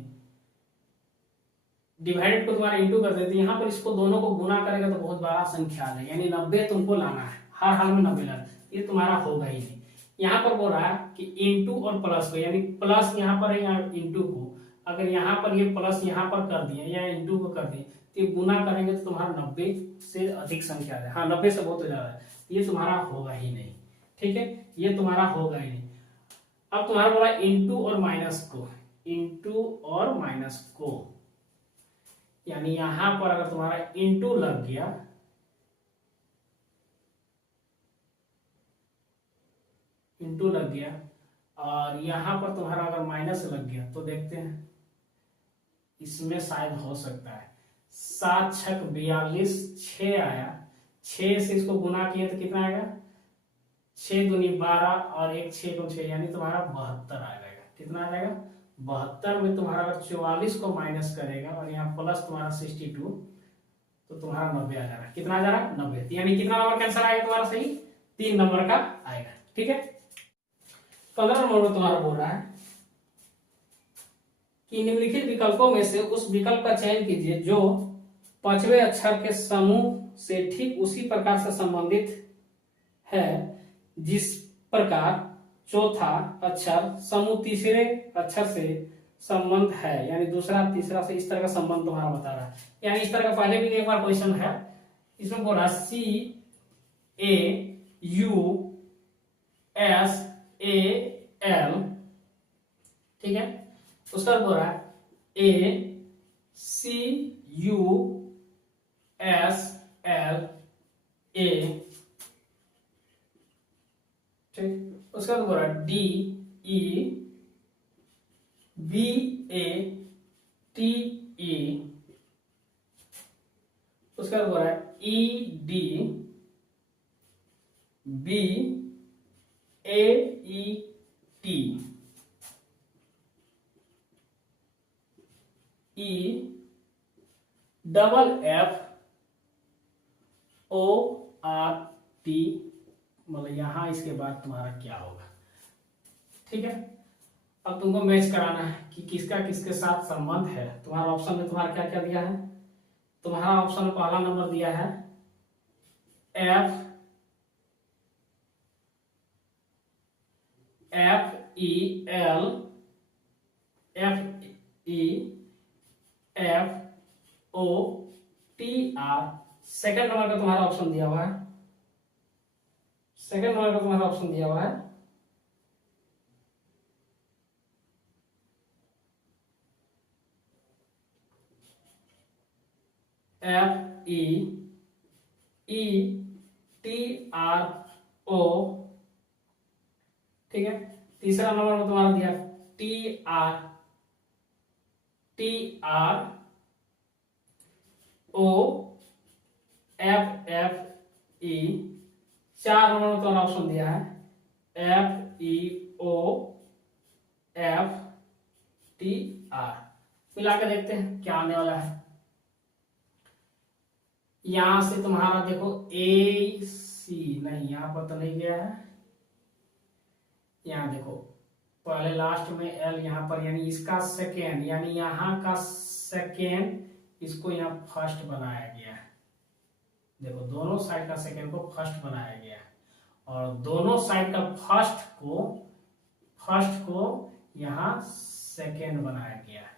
डिवाइडेड को तुम्हारा इंटू कर देते, यहाँ पर इसको दोनों को गुना करेगा तो बहुत बड़ा संख्या आ जाएगा, यानी 90 तुमको लाना है, हर हाल में 90 लाना, ये तुम्हारा होगा ही नहीं। यहाँ पर बोल रहा है कि इंटू और प्लस को, यानी प्लस यहाँ पर है यहाँ इंटू को, अगर यहाँ पर ये प्लस यहाँ पर कर दिए या इंटू को कर दिए तो ये गुना करेंगे तो तुम्हारा 90 से अधिक संख्या है। हाँ 90 से बहुत ज्यादा है, ये तुम्हारा होगा ही नहीं। ठीक है ये तुम्हारा होगा ही नहीं। अब तुम्हारा बोला इंटू और माइनस को, इंटू और माइनस को, यानी यहां पर अगर तुम्हारा इंटू लग गया, इंटू लग गया और यहां पर तुम्हारा अगर माइनस लग गया तो देखते हैं इसमें शायद हो सकता है 7 छक 42 6 आया, 6 से इसको गुना किया तो कितना आएगा 6 दूनी 12 और 1 6 को 6, यानी तुम्हारा 72 आ जाएगा। कितना आ जाएगा 72 में तुम्हारा अगर 44 को माइनस करेगा और यहाँ प्लस तुम्हारा 62 तो तुम्हारा 90 आ जा रहा है। कितना आ जा रहा है 90, यानी कितना नंबर का आंसर आएगा तुम्हारा सही 3 नंबर का आएगा। ठीक है 15 नंबर में तुम्हारा बोल रहा है कि निम्नलिखित विकल्पों में से उस विकल्प का चयन कीजिए जो पांचवें अक्षर के समूह से ठीक उसी प्रकार से संबंधित है जिस प्रकार चौथा अक्षर समूह तीसरे अक्षर से संबंध है। यानी दूसरा तीसरा से इस तरह का संबंध तुम्हारा बता रहा है। यानी इस तरह का पहले भी एक बार क्वेश्चन है, इसमें बोला CAUSAL, ठीक है। उसका बोल रहा है ACUSLA, ठीक। उसका बोल रहा है DEBATE, उसका बोल रहा है EDBAET, EFFORT, मतलब यहां इसके बाद तुम्हारा क्या होगा, ठीक है। अब तुमको मैच कराना है कि किसका किसके साथ संबंध है। तुम्हारा ऑप्शन में तुम्हारा क्या क्या दिया है, तुम्हारा ऑप्शन में पहला नंबर दिया है FELFEFOTR। सेकंड नंबर का तुम्हारा ऑप्शन दिया हुआ है, सेकंड नंबर का तुम्हारा ऑप्शन दिया हुआ है FEETRO, ठीक है। तीसरा नंबर में तुम्हारा दिया TROFFE। चार नंबर में तुम्हारा ऑप्शन दिया है FEOFTR। मिला के देखते हैं क्या आने वाला है। यहां से तुम्हारा देखो AC, नहीं यहां पर तो नहीं गया है, यहां देखो पहले लास्ट में L यहां पर, यानी इसका सेकेंड, यानी यहां का सेकेंड इसको यहां फर्स्ट बनाया गया है। देखो दोनों साइड का सेकेंड को फर्स्ट बनाया गया है और दोनों साइड का फर्स्ट को यहां सेकेंड बनाया गया है,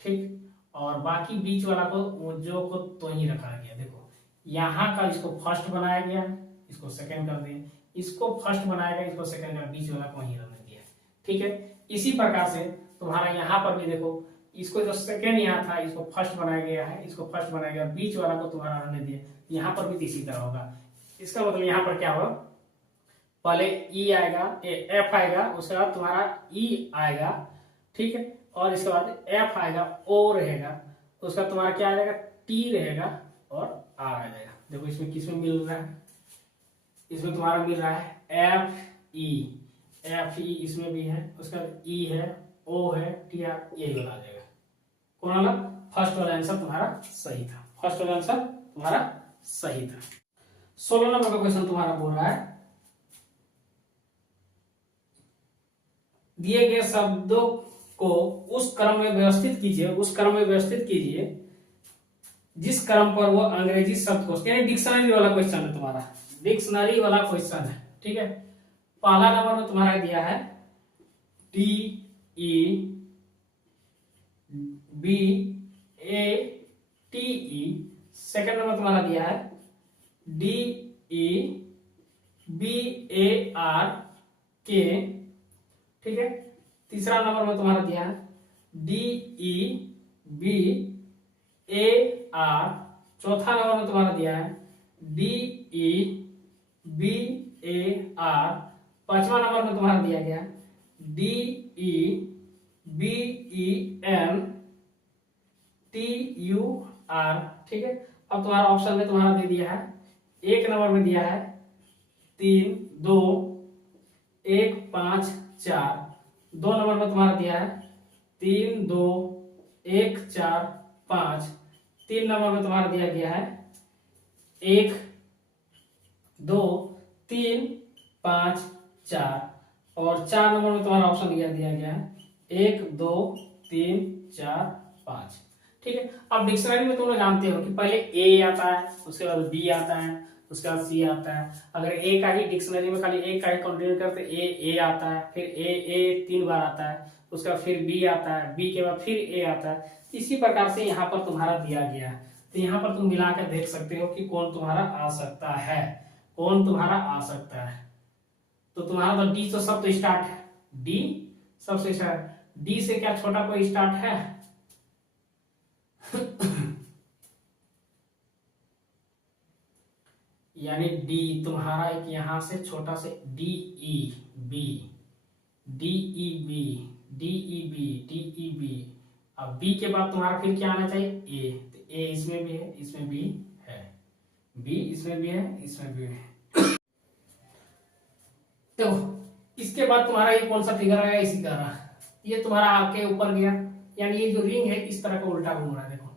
ठीक। और बाकी बीच वाला को जो को तो ही रखा गया। देखो यहाँ का इसको फर्स्ट बनाया गया, इसको सेकंड कर दिए, इसको फर्स्ट बनाया गया, इसको सेकंड कर, बीच वाला को ही रहने दिया, ठीक है। इसी प्रकार से तुम्हारा यहाँ पर भी देखो, इसको जो सेकंड यहाँ था इसको फर्स्ट बनाया गया है, इसको फर्स्ट बनाया गया, बीच वाला को तुम्हारा रहने दिया। यहाँ पर भी इसी तरह होगा। इसका मतलब यहाँ पर क्या होगा, पहले E आएगा, F आएगा, उसके बाद तुम्हारा E आएगा, ठीक है। और इसके बाद F आएगा, O रहेगा, उसका तुम्हारा क्या आएगा, T रहेगा और R आ जाएगा। देखो इसमें किसमें मिल रहा है, इसमें तुम्हारा मिल रहा है FE इसमें भी है, उसका E है, O है, TR, ये वाला आ जाएगा। कौन वाला, फर्स्ट वाला आंसर तुम्हारा सही था, फर्स्ट वाला आंसर तुम्हारा सही था। 16 नंबर का क्वेश्चन तुम्हारा बोल रहा है दिए गए शब्दों को उस क्रम में व्यवस्थित कीजिए जिस क्रम पर वो अंग्रेजी शब्दकोश, यानी डिक्शनरी वाला क्वेश्चन है तुम्हारा, डिक्शनरी वाला क्वेश्चन है, ठीक है। पहला नंबर में तुम्हारा दिया है DEBATE, सेकंड नंबर तुम्हारा दिया है DEBARK, ठीक है। तीसरा नंबर में तुम्हारा दिया है DEBAR, चौथा नंबर में तुम्हारा दिया है DEBAR, पांचवा नंबर में तुम्हारा दिया गया DEBENTUR, ठीक है। अब तुम्हारा ऑप्शन में तुम्हारा दे दिया है, एक नंबर में दिया है 3 2 1 5 4, दो नंबर में तुम्हारा दिया है 3 2 1 4 5, तीन नंबर में तुम्हारा दिया गया है 1 2 3 5 4, और 4 नंबर में तुम्हारा ऑप्शन दिया गया है 1 2 3 4 5। ठीक है, अब डिक्शनरी में तुम लोग जानते हो कि पहले ए आता है, उसके बाद बी आता है, उसके बाद सी आता है। अगर ए का ही डिक्शनरी में खाली ए का ही कंटिन्यू करते ए आता है, फिर ए 3 बार आता है, उसके बाद फिर बी आता है, बी के बाद फिर ए आता है। इसी प्रकार से यहाँ पर तुम्हारा दिया गया है, तो यहाँ पर तुम मिलाकर देख सकते हो कि कौन तुम्हारा आ सकता है, कौन तुम्हारा आ सकता है। तो तुम्हारा तो डी तो सब तो स्टार्ट है, डी सबसे स्टार्ट, डी से क्या छोटा कोई स्टार्ट है? यानी डी तुम्हारा एक यहां से छोटा से D E B, D E B, D E B, D E B. अब बी के बाद तुम्हारा फिर क्या आना चाहिए? ए, तो ए इसमें भी है, इसमें भी है, बी इसमें भी है, इसमें भी है। तो इसके बाद तुम्हारा ये कौन सा फिगर आया? इसी का रहा, ये तुम्हारा आके ऊपर गया, यानी ये जो रिंग है इस तरह का उल्टा घूम रहा है, देखो।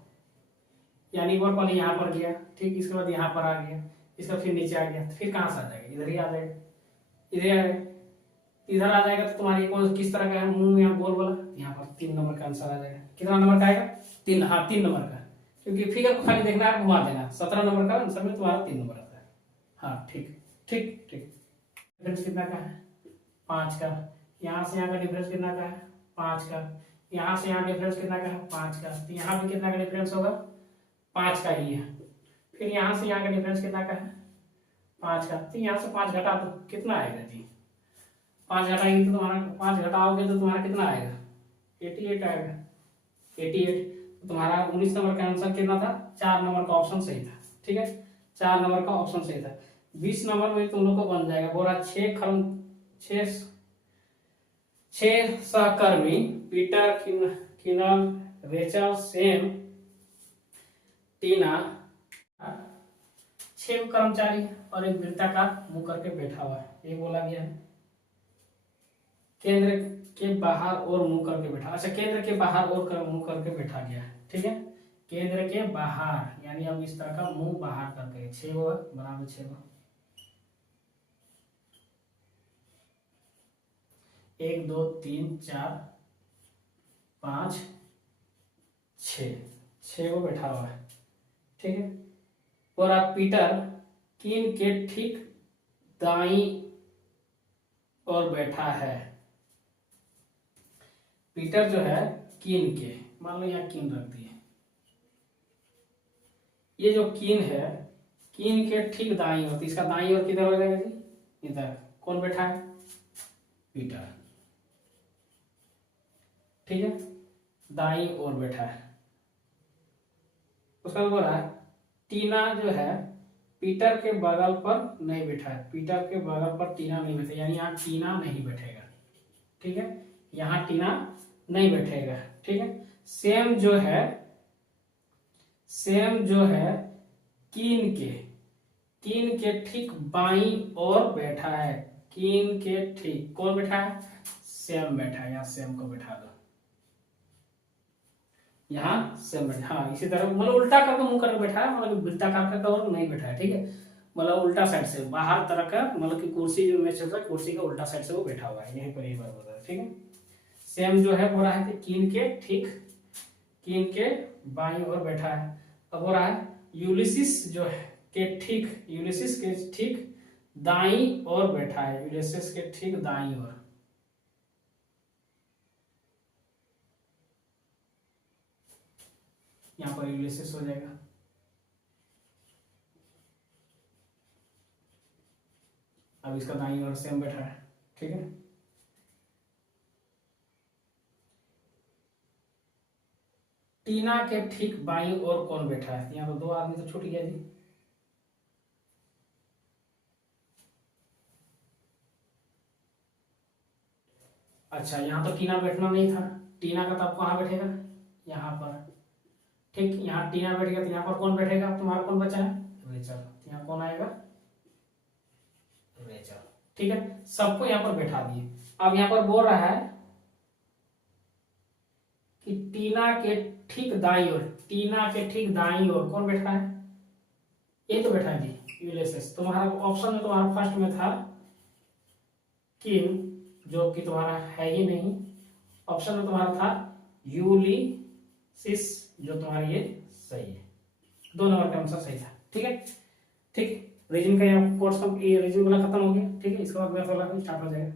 यानी एक बार पहले यहाँ पर गया, ठीक, इसके बाद यहाँ पर आ गया, इसका फिर नीचे आ गया, फिर कहाँ से आ जाएगा? इधर ही आ जाएगा, इधर आ जाएगा, इधर आ जाएगा। तो तुम्हारी कौन किस तरह का है मुंह यहाँ गोल वाला? यहाँ पर 3 नंबर का आंसर आ जाएगा। कितना नंबर का आएगा? 3, हाँ 3 नंबर का, क्योंकि फिगर को खाली देखना है, घुमा देना। 17 नंबर का आंसर में तुम्हारा 3 नंबर आता है। हाँ ठीक ठीक ठीक। डिफरेंस कितना का है? 5 का। यहाँ से यहाँ का डिफरेंस कितना का है? 5 का। यहाँ से यहाँ डिफरेंस कितना का है? 5 का। तो यहाँ पे कितना का डिफरेंस होगा? 5 का ही है। फिर यहाँ से यहाँ का डिफरेंस कितना का है? 5 का। तो यहाँ से 5 घटा दो, कितना आएगा जी? 5 घटाएंगे तो तुम्हारा, 5 घटाओगे तो तुम्हारा कितना आएगा? 88 आएगा, 88। तो तुम्हारा 19 नंबर का आंसर कितना था? 4 नंबर का ऑप्शन सही था। ठीक है, 4 नंबर का ऑप्शन सही था। 20 नंबर में तुम लोग को बन जाएगा, बोला 6 सहकर्मी पीटर, किनल, रेचल, सेम, टीना, 6 कर्मचारी और एक वृत्ताकार मुंह करके बैठा हुआ है। ये बोला गया है केंद्र के बाहर और मुंह करके बैठा। अच्छा, केंद्र के बाहर और मुंह करके बैठा गया है। ठीक है, केंद्र के बाहर, यानी अब इस तरह का मुंह बाहर करके 6 गो बराबर 6 गो, 1 2 3 4 5 6 गो बैठा हुआ है। ठीक है, और आप पीटर किन के ठीक दाईं और बैठा है। पीटर जो है किन के, मान लो यहाँ किन रख दिए, ये जो किन है, किन के ठीक दाईं ओर, इसका दाईं ओर किधर हो जाएगा जी? इधर। कौन बैठा है? पीटर। ठीक है, दाईं ओर बैठा है। उसका बोल रहा है टीना जो है पीटर के बगल पर नहीं बैठा है, पीटर के बगल पर टीना नहीं बैठा, यानी यहाँ टीना नहीं बैठेगा। ठीक है, यहाँ टीना नहीं बैठेगा। ठीक है, सेम जो है कीन के ठीक बाईं ओर बैठा है। कीन के ठीक कौन बैठा है? सेम बैठा है, यहाँ सेम को बैठा दो, यहाँ सेम बैठा। हाँ, इसी तरह मतलब उल्टा करके मुंह करके बैठा है, मतलब वृत्ताकार का और नहीं बैठा है। ठीक है, मतलब उल्टा साइड से बाहर तरह का, मतलब कि कुर्सी जो मैच चल रहा है, कुर्सी का उल्टा साइड से वो बैठा हुआ है, यहीं पर एक बार बोल रहा है। ठीक है, सेम जो है हो रहा है कि कीन के बाईं ओर बैठा है। अब हो रहा है यूलिसिस जो है यूलिसिस के ठीक दाईं ओर बैठा है, यूलिसिस के ठीक दाईं ओर। यहाँ पर यूलिसिस हो जाएगा। अब इसका दाईं ओर सेम बैठा है। ठीक है, टीना के ठीक बाईं ओर कौन बैठा है? यहाँ पर 2 आदमी तो छूट गया जी। अच्छा, यहाँ तो टीना बैठना नहीं था, टीना का तब कहाँ बैठेगा? यहाँ पर। ठीक, यहाँ टीना बैठ गया, तो यहाँ पर कौन बैठेगा? तुम्हारा कौन बचा है? रेचल। यहाँ कौन आएगा? रेचल। ठीक है, सबको यहाँ पर बैठा दिए। अब यहाँ पर बोल रहा है कि टीना के ठीक दाईं ओर कौन बैठा है? ये तो बैठा है जी, यूलिसिस। तुम्हारा ऑप्शन में तुम्हारा फर्स्ट में था किन, जो कि तुम्हारा है ही नहीं। ऑप्शन में तुम्हारा था यूलिसिस, जो तुम्हारा ये सही है। 2 नंबर का आंसर सही था। ठीक है, ठीक। रीजन का यहाँ कोर्स रीजन वाला खत्म हो गया। ठीक है, इसके बाद मैथ वाला स्टार्ट हो जाएगा।